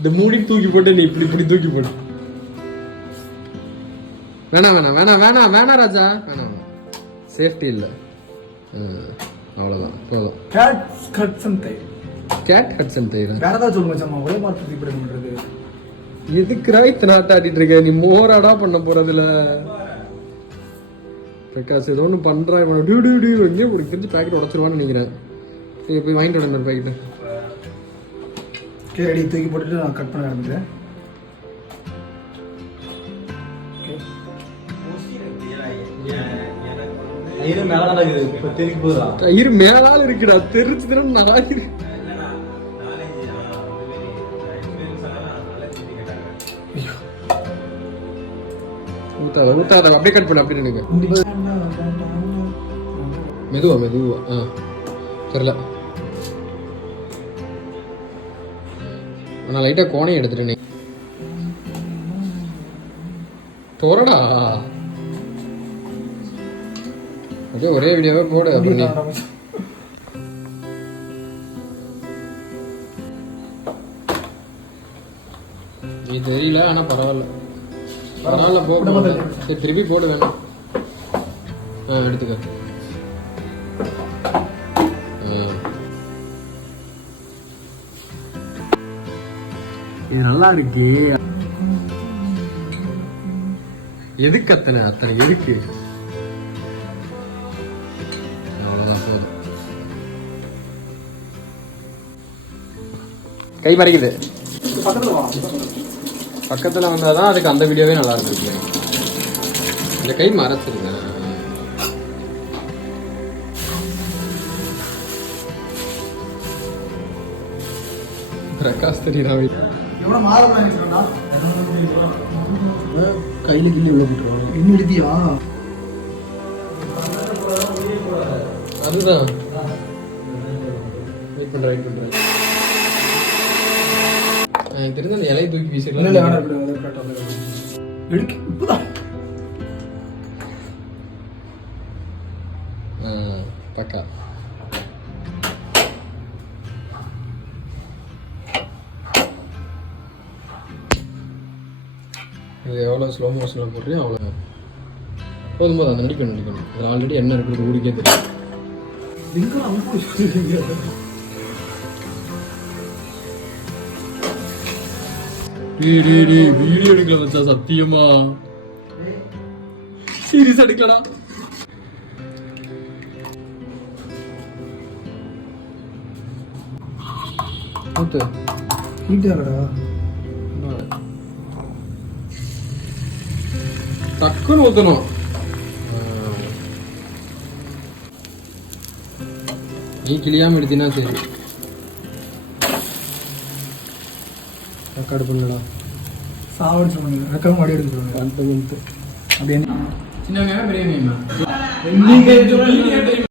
இந்த மூடி தூக்கி போட்டு நீ இப்படி இப்படி தூக்கி போடு. வேணாம் வேணாம் வேணாம் வேணாம் வேணாம் ராஜா, வேணாம், சேஃப்டி இல்லை. அவ்வளோதான் போதும். கேட் ஹட்சன் தை. கேட் ஹட்சன் தை வேற ஏதாவது சொல்லுங்க மச்சான், ஒரே மாதிரி இப்படி பண்றது எதுக்குறா இத்தனை ஆட்ட ஆட்டிட்டு இருக்க நீ? மோராடா பண்ண போறதுல பிரகாஷ் ஏதோ ஒன்று பண்றான். எங்கேயோ ஒரு தெரிஞ்சு பேக்கெட் உடச்சிருவான்னு நினைக்கிறேன். சரி போய் வாங்கிட்டு வரணும் பேக்கெட்டு. ரெடி, தூக்கி போட்டுட்டு நான் கட் பண்ண ஆரம்பிக்கிறேன். கயிறு மேலால இருக்குடா, தெரிச்சு திறன் நல்லா இருக்கு. ஊத்தாத ஊத்தாத, அப்படியே கட் பண்ண, அப்படியே நினைக்க. மெதுவா மெதுவா. தெரியல, நான் லைட்டா கோணையை எடுத்துட்டேன். தோறடா அப்படியே ஒரே வீடியோவே போடு. அப்படி நீ தெரியல, ஆனா பரவாயில்ல பரவாயில்ல போடு. சரி திருப்பி போடு, வேணும் எடுத்துக்க. இது நல்லா இருக்கு. எதுக்கு அத்தனை அத்தனை எதுக்கு? அவ்வளவுதான், போதும். கை மறைக்குது. பக்கத்துல வந்தாதான் அதுக்கு அந்த வீடியோவே நல்லா இருக்கு. இந்த கை மறைச்சிருங்க. பிரகாஷ் தெரியுறாங்க. கையில கிள்ளி உள்ள போட்டுருவாங்க. இன்னும் எழுதியா? அதுதான் வெயிட் பண்றேன், வெயிட் பண்றேன். எனக்கு தெரிஞ்ச அந்த இலையை தூக்கி வீசிடலாம். பக்கா இது எவ்வளோ ஸ்லோ மோஷனில் போடுறியோ அவ்வளோ போதும். போது அந்த நடிக்கணும் நடிக்கணும். அதில் ஆல்ரெடி என்ன இருக்குது ஊருக்கே தெரியும். வீடியோ எடுக்கல வச்சா சத்தியமா சீரியஸ் எடுக்கலடா. டக்குன்னு ஊத்தணும். நீ கிளியாம எடுத்தினா சரி. ரெக்கார்டு பண்ணடா. சாவடிச்சு பண்ணுங்க. ரெக்கார்டு மாடி எடுத்துருவாங்க. அந்த வந்து அப்படியே சின்ன பிரியாணி